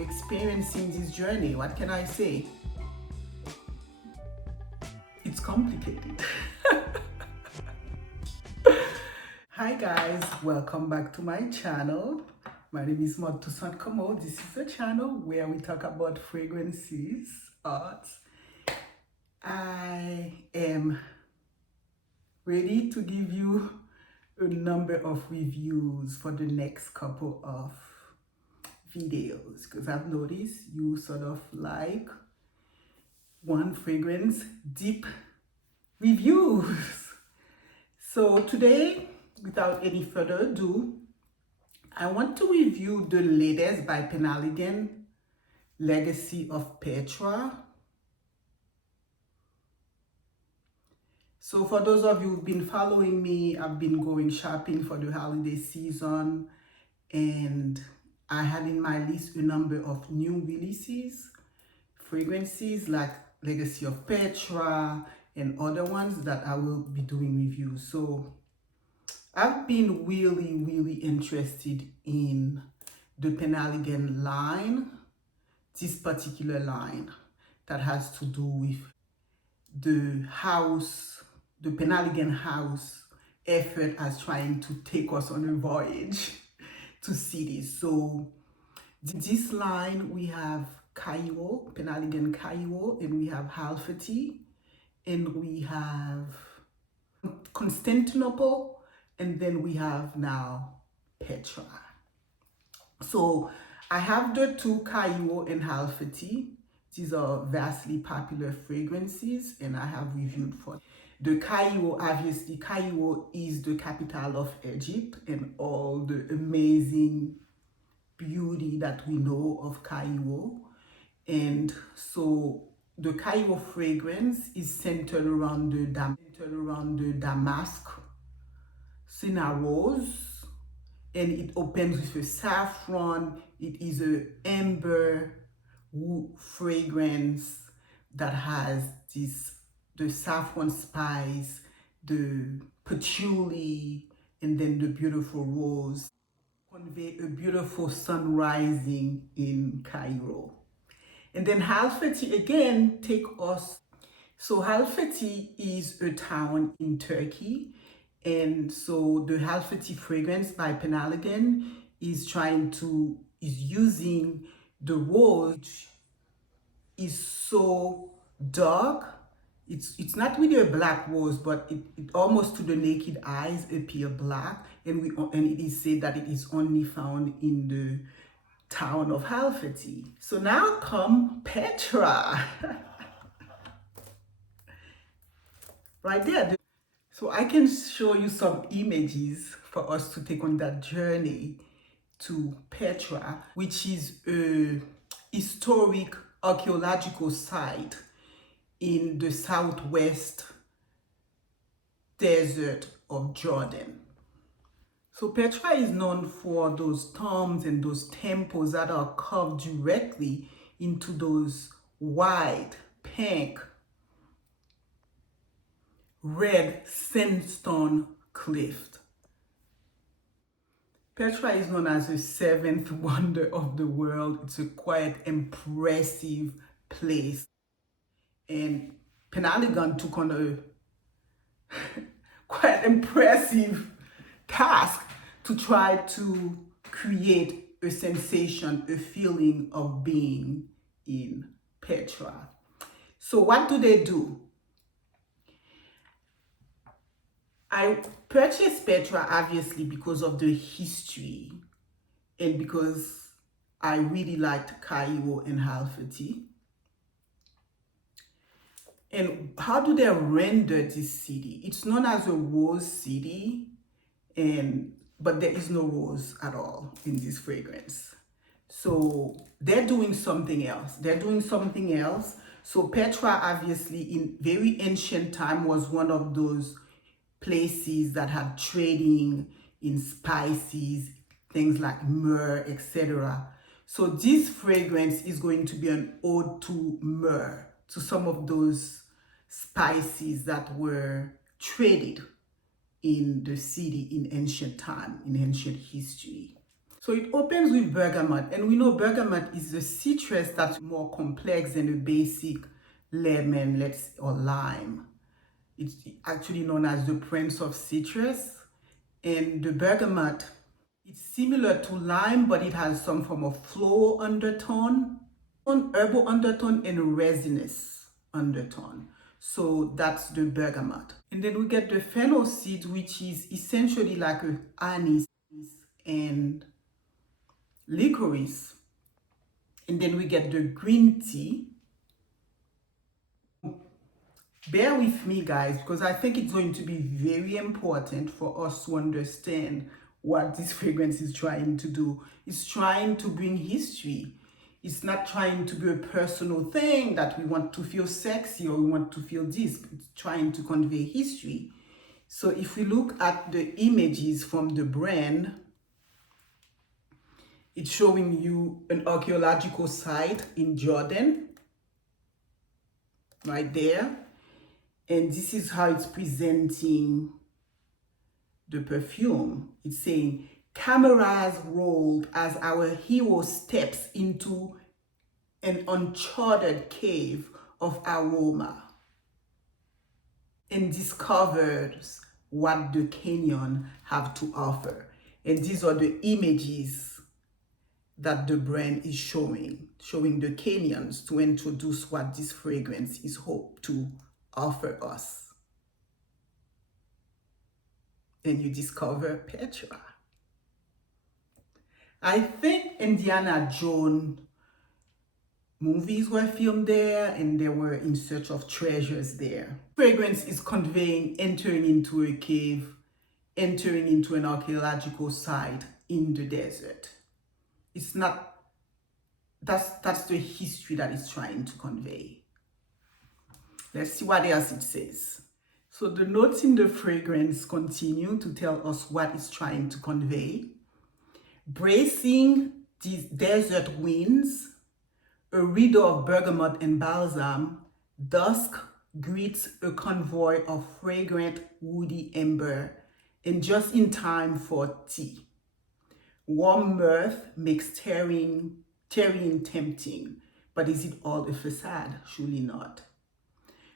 experiencing this journey. What can I say? It's complicated. Hi guys, welcome back to my channel. My name is Untitled. This is a channel where we talk about fragrances, art. I am ready to give you a number of reviews for the next couple of videos because I've noticed you sort of like one fragrance deep reviews. So today, without any further ado, I want to review the latest by PENHALIGONS, Legacy of PETRA. So for those of you who've been following me, I've been going shopping for the holiday season, and I had in my list a number of new releases, fragrances like Legacy of PETRA and other ones that I will be doing reviews. So I've been really interested in the PENHALIGONS line, this particular line that has to do with the house, the PENHALIGONS house effort as trying to take us on a voyage to cities. So this line, we have Cairo, PENHALIGONS Cairo, and we have Halfeti, and we have Constantinople, and then we have now Petra. So I have the two Cairo and Halfeti. These are vastly popular fragrances, and I have reviewed for the Cairo. Obviously, Cairo is the capital of Egypt, and all the amazing beauty that we know of Cairo. And so the Cairo fragrance is centered around the damask cinnarose, and it opens with a saffron. It is a amber wood fragrance that has the saffron spice, the patchouli, and then the beautiful rose. Convey a beautiful sun rising in Cairo. And then Halfeti again take us. So Halfeti is a town in Turkey, and so the Halfeti fragrance by PENHALIGONS is using the rose, which is so dark. It's not really a black rose, but it almost to the naked eyes appear black, and it is said that it is only found in the town of Halfeti. So now come Petra. Right there. So I can show you some images for us to take on that journey to Petra, which is a historic archaeological site in the southwest desert of Jordan. So Petra is known for those tombs and those temples that are carved directly into those white, pink, red sandstone cliffs. Petra is known as the seventh wonder of the world. It's a quite impressive place. And PENHALIGONS took on a quite impressive task to try to create a sensation, a feeling of being in Petra. So what do? I purchased Petra obviously because of the history and because I really liked Cairo and Halfeti. And how do they render this city? It's known as a rose city, but there is no rose at all in this fragrance. So they're doing something else. So Petra, obviously, in very ancient time, was one of those places that had trading in spices, things like myrrh, etc. So this fragrance is going to be an ode to myrrh, to some of those spices that were traded in the city in ancient time, in ancient history. So it opens with bergamot, and we know bergamot is a citrus that's more complex than a basic lemon, or lime. It's actually known as the prince of citrus. And the bergamot, it's similar to lime, but it has some form of floral undertone, herbal undertone, and resinous undertone. So that's the bergamot. And then we get the fennel seed, which is essentially like a anise and licorice. And then we get the green tea. Bear with me, guys, because I think it's going to be very important for us to understand what this fragrance is trying to do. It's trying to bring history. It's not trying to be a personal thing that we want to feel sexy or we want to feel this. It's trying to convey history. So if we look at the images from the brand, it's showing you an archaeological site in Jordan, right there. And this is how it's presenting the perfume. It's saying, cameras rolled as our hero steps into an uncharted cave of aroma and discovers what the canyon have to offer. And these are the images that the brand is showing the canyons to introduce what this fragrance is hoped to offer us. And you discover Petra. I think Indiana Jones movies were filmed there, and they were in search of treasures there. Fragrance is conveying entering into a cave, entering into an archaeological site in the desert. It's not, that's the history that it's trying to convey. Let's see what else it says. So the notes in the fragrance continue to tell us what it's trying to convey. Bracing these desert winds, a riddle of bergamot and balsam, dusk greets a convoy of fragrant woody amber, and just in time for tea. Warm mirth makes tarrying tempting, but is it all a facade? Surely not.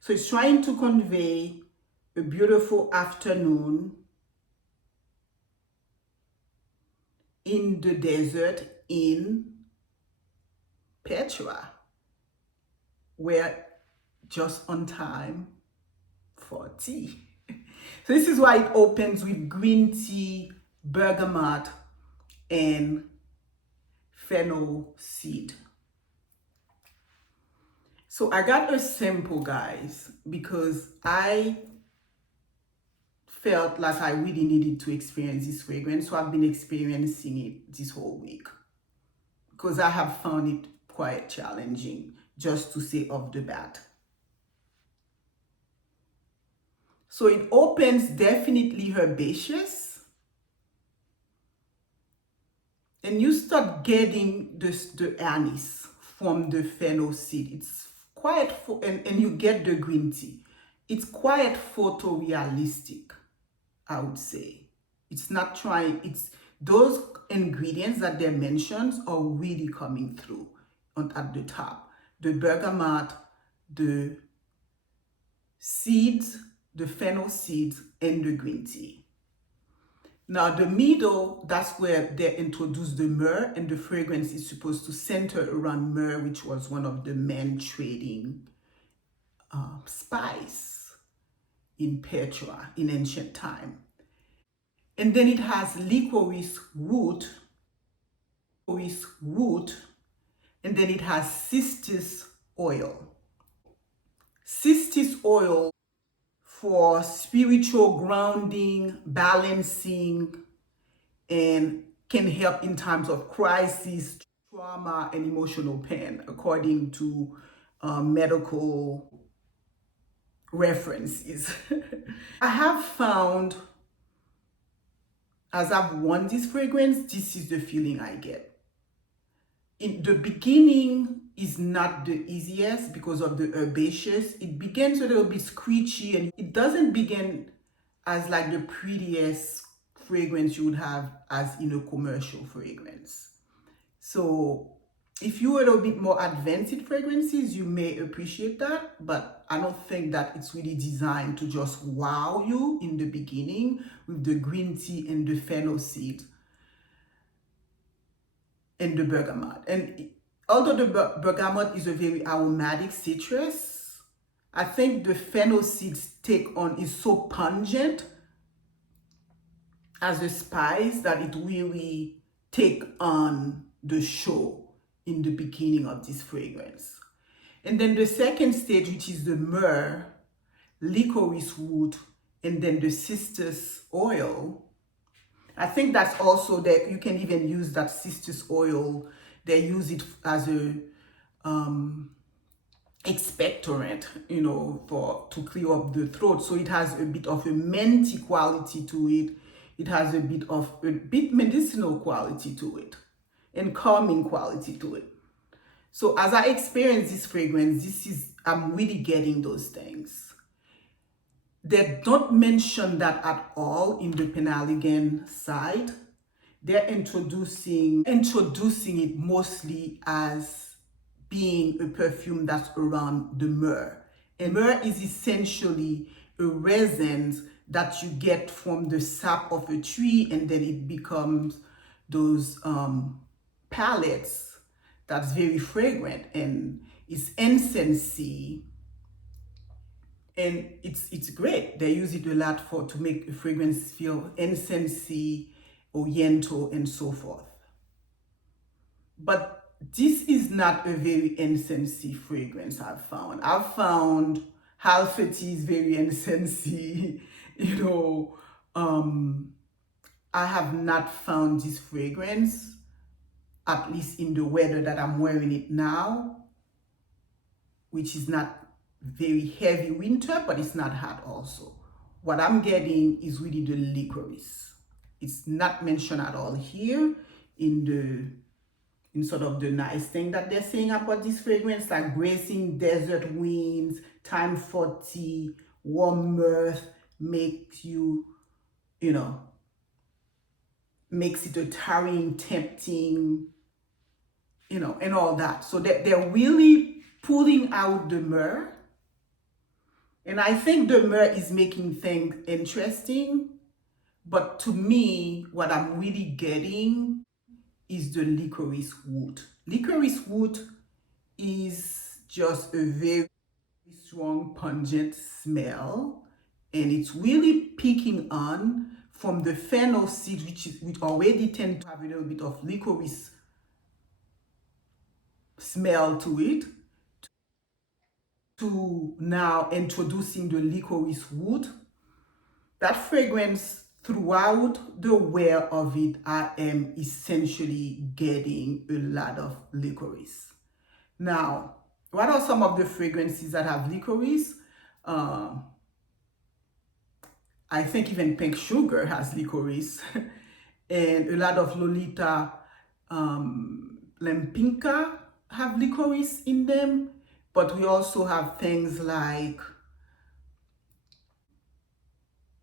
So it's trying to convey a beautiful afternoon in the desert in Petra. We're just on time for tea. So this is why it opens with green tea, bergamot, and fennel seed. So I got a sample, guys, because I felt like I really needed to experience this fragrance. So I've been experiencing it this whole week because I have found it quite challenging, just to say off the bat. So it opens definitely herbaceous, and you start getting the anise from the fennel seed. It's quite, and you get the green tea. It's quite photorealistic, I would say. It's not trying, it's those ingredients that they mentioned are really coming through at the top. The bergamot, the seeds, the fennel seeds, and the green tea. Now the middle, that's where they introduce the myrrh, and the fragrance is supposed to center around myrrh, which was one of the men trading spice in Petra in ancient time. And then it has licorice root, and then it has cistus oil. Cistus oil for spiritual grounding, balancing, and can help in times of crisis, trauma, and emotional pain, according to medical references. I have found, as I've worn this fragrance, this is the feeling I get. In the beginning is not the easiest because of the herbaceous. It begins a little bit screechy, and it doesn't begin as like the prettiest fragrance you would have as in a commercial fragrance. So if you were a bit more advanced in fragrances, you may appreciate that, but I don't think that it's really designed to just wow you in the beginning with the green tea and the fennel seed and the bergamot. And although the bergamot is a very aromatic citrus, I think the fennel seeds take on is so pungent as a spice that it really take on the show in the beginning of this fragrance. And then the second stage, which is the myrrh, licorice root, and then the cistus oil. I think that's also that you can even use that cistus oil. They use it as a expectorant, to clear up the throat. So it has a bit of a minty quality to it. It has a bit medicinal quality to it and calming quality to it. So as I experience this fragrance, I'm really getting those things. They don't mention that at all in the Penhaligon side. They're introducing it mostly as being a perfume that's around the myrrh. And myrrh is essentially a resin that you get from the sap of a tree, and then it becomes those pellets that's very fragrant, and it's incensey, and it's great. They use it a lot to make a fragrance feel incensey, oriental, and so forth. But this is not a very incensey fragrance. I've found Halfeti is very incensey. I have not found this fragrance, at least in the weather that I'm wearing it now, which is not very heavy winter, but it's not hot also. What I'm getting is really the licorice. It's not mentioned at all here in sort of the nice thing that they're saying about this fragrance, like bracing desert winds, time for tea, warm mirth, makes you, makes it a tarrying, tempting, and all that. So they're really pulling out the myrrh. And I think the myrrh is making things interesting. But to me, what I'm really getting is the licorice wood. Licorice wood is just a very strong, pungent smell. And it's really picking on from the fennel seed, which already tend to have a little bit of licorice smell to it, to now introducing the licorice wood. That fragrance, throughout the wear of it, I am essentially getting a lot of licorice. Now, what are some of the fragrances that have licorice? I think even Pink Sugar has licorice, and a lot of Lolita Lempinka have licorice in them. But we also have things like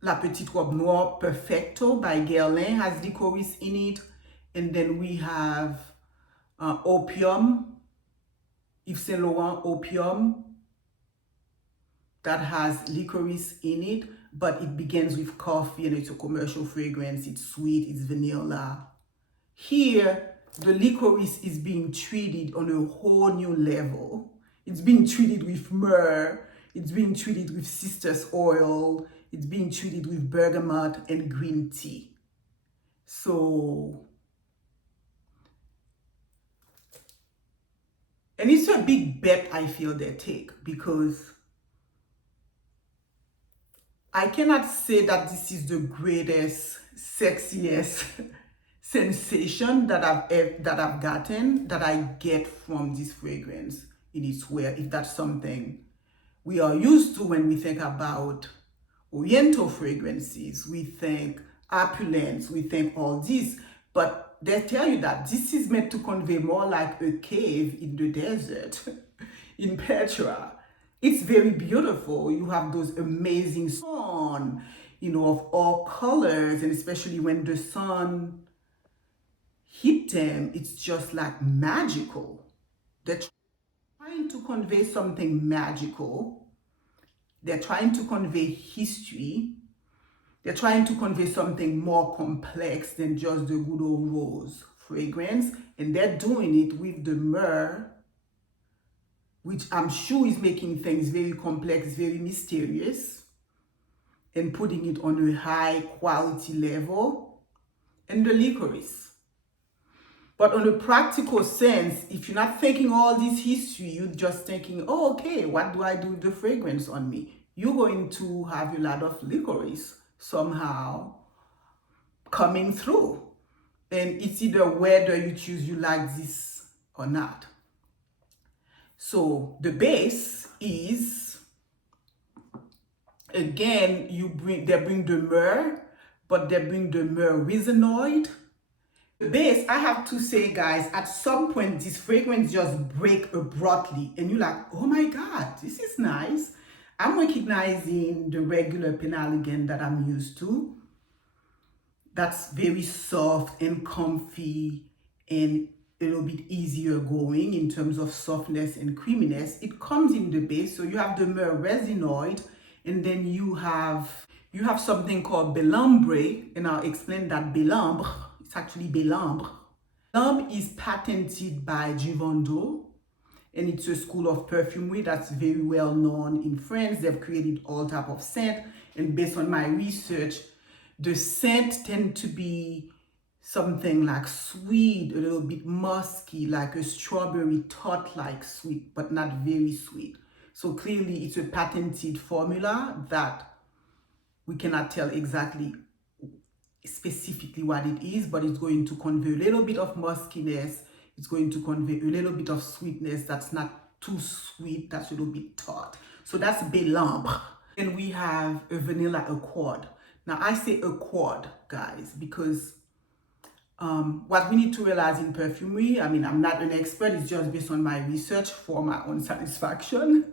La Petite Robe Noire Perfecto by Guerlain has licorice in it. And then we have Opium, Yves Saint Laurent Opium, that has licorice in it, but it begins with coffee and it's a commercial fragrance. It's sweet, it's vanilla. Here, the licorice is being treated on a whole new level. It's being treated with myrrh, it's being treated with cistus oil, it's being treated with bergamot and green tea. So, and it's a big bet I feel they take, because I cannot say that this is the greatest, sexiest sensation that I've gotten, that I get from this fragrance in its wear, if that's something we are used to when we think about Oriental fragrances. We think opulence, we think all this, but they tell you that this is meant to convey more like a cave in the desert in Petra. It's very beautiful. You have those amazing sun. you know, of all colors, and especially when the sun hit them, it's just like magical. They're trying to convey something magical. They're trying to convey history. They're trying to convey something more complex than just the good old rose fragrance. And they're doing it with the myrrh, which I'm sure is making things very complex, very mysterious, and putting it on a high quality level, and the licorice. But on a practical sense, if you're not thinking all this history, you're just thinking, oh, okay, what do I do with the fragrance on me? You're going to have a lot of licorice somehow coming through. And it's either whether you choose you like this or not. So the base is, again, they bring the myrrh, but they bring the myrrh resinoid. The base, I have to say, guys, at some point this fragrance just break abruptly and you're like, oh my God, this is nice. I'm recognizing the regular Penhaligon that I'm used to. That's very soft and comfy and a little bit easier going in terms of softness and creaminess. It comes in the base, so you have the myrrh resinoid, and then you have something called Belambre, and I'll explain that. Belambre, it's actually Belambre. Belambre is patented by Givaudan, and it's a school of perfumery that's very well known in France. They've created all type of scent, and based on my research, the scent tend to be something like sweet, a little bit musky, like a strawberry tart-like sweet, but not very sweet. So clearly it's a patented formula that we cannot tell exactly specifically what it is, but it's going to convey a little bit of muskiness. It's going to convey a little bit of sweetness that's not too sweet, that's a little bit tart. So that's Belambre. Then we have a vanilla accord. Now I say accord, guys, because what we need to realize in perfumery, I mean, I'm not an expert, it's just based on my research for my own satisfaction,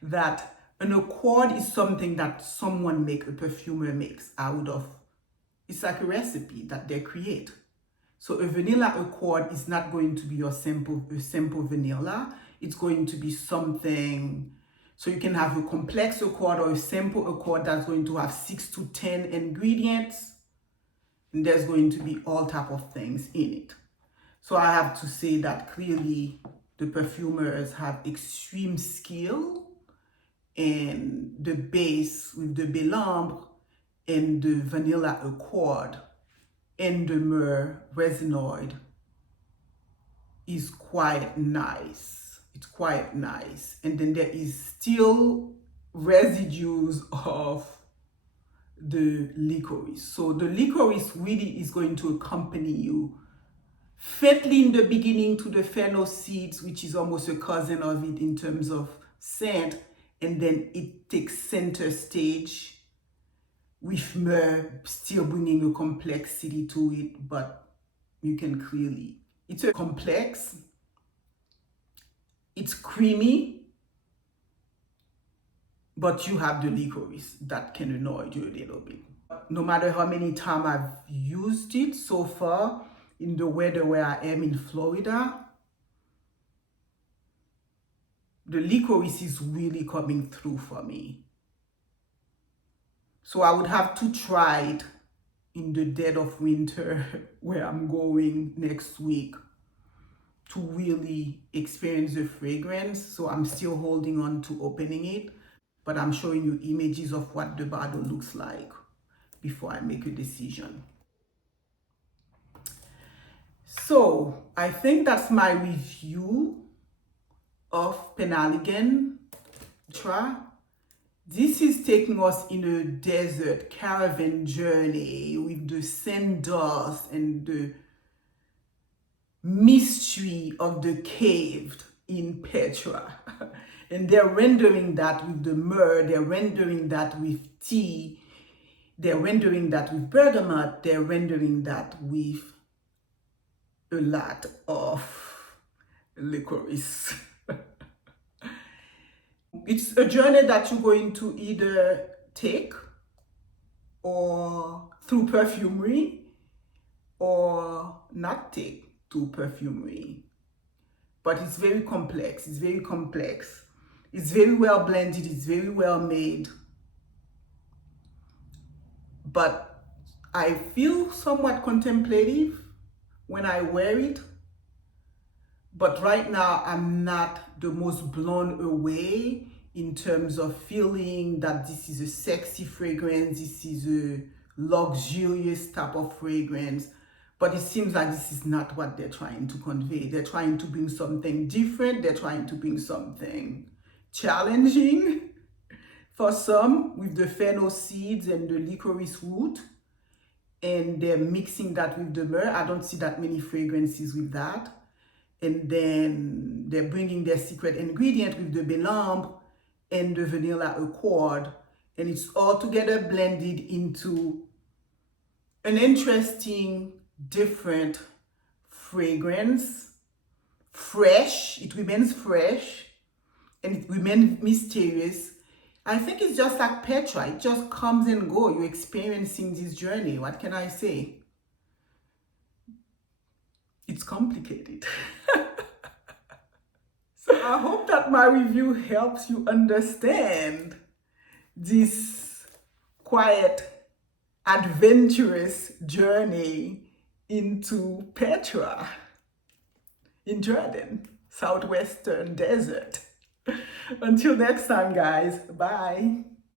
that an accord is something that a perfumer makes out of. It's like a recipe that they create. So a vanilla accord is not going to be your simple vanilla. It's going to be something, so you can have a complex accord or a simple accord that's going to have 6 to 10 ingredients. And there's going to be all type of things in it. So I have to say that clearly the perfumers have extreme skill, and the base with the Belambre and the vanilla accord and the myrrh resinoid is quite nice. It's quite nice. And then there is still residues of the licorice. So the licorice really is going to accompany you faintly in the beginning to the fennel seeds, which is almost a cousin of it in terms of scent, and then it takes center stage with myrrh still bringing a complexity to it, but you can clearly, it's a complex, it's creamy, but you have the licorice that can annoy you a little bit. No matter how many times I've used it so far in the weather where I am in Florida, the licorice is really coming through for me. So I would have to try it in the dead of winter where I'm going next week to really experience the fragrance. So I'm still holding on to opening it, but I'm showing you images of what the bottle looks like before I make a decision. So I think that's my review of Penhaligon PETRA. This is taking us in a desert caravan journey with the sand dust and the mystery of the cave in Petra. And they're rendering that with the myrrh, they're rendering that with tea, they're rendering that with bergamot, they're rendering that with a lot of licorice. It's a journey that you're going to either take or through perfumery, or not take to perfumery. But it's very complex. It's very complex. It's very well blended. It's very well made. But I feel somewhat contemplative when I wear it. But right now, I'm not the most blown away in terms of feeling that this is a sexy fragrance, this is a luxurious type of fragrance. But it seems like this is not what they're trying to convey. They're trying to bring something different. They're trying to bring something challenging for some with the fennel seeds and the licorice root. And they're mixing that with the myrrh. I don't see that many fragrances with that. And then they're bringing their secret ingredient with the bélambre and the vanilla accord. And it's all together blended into an interesting, different fragrance. Fresh, it remains fresh and it remains mysterious. I think it's just like Petra. It just comes and goes. You're experiencing this journey. What can I say? It's complicated. So I hope that my review helps you understand this quiet, adventurous journey into Petra in Jordan, southwestern desert. Until next time, guys. Bye.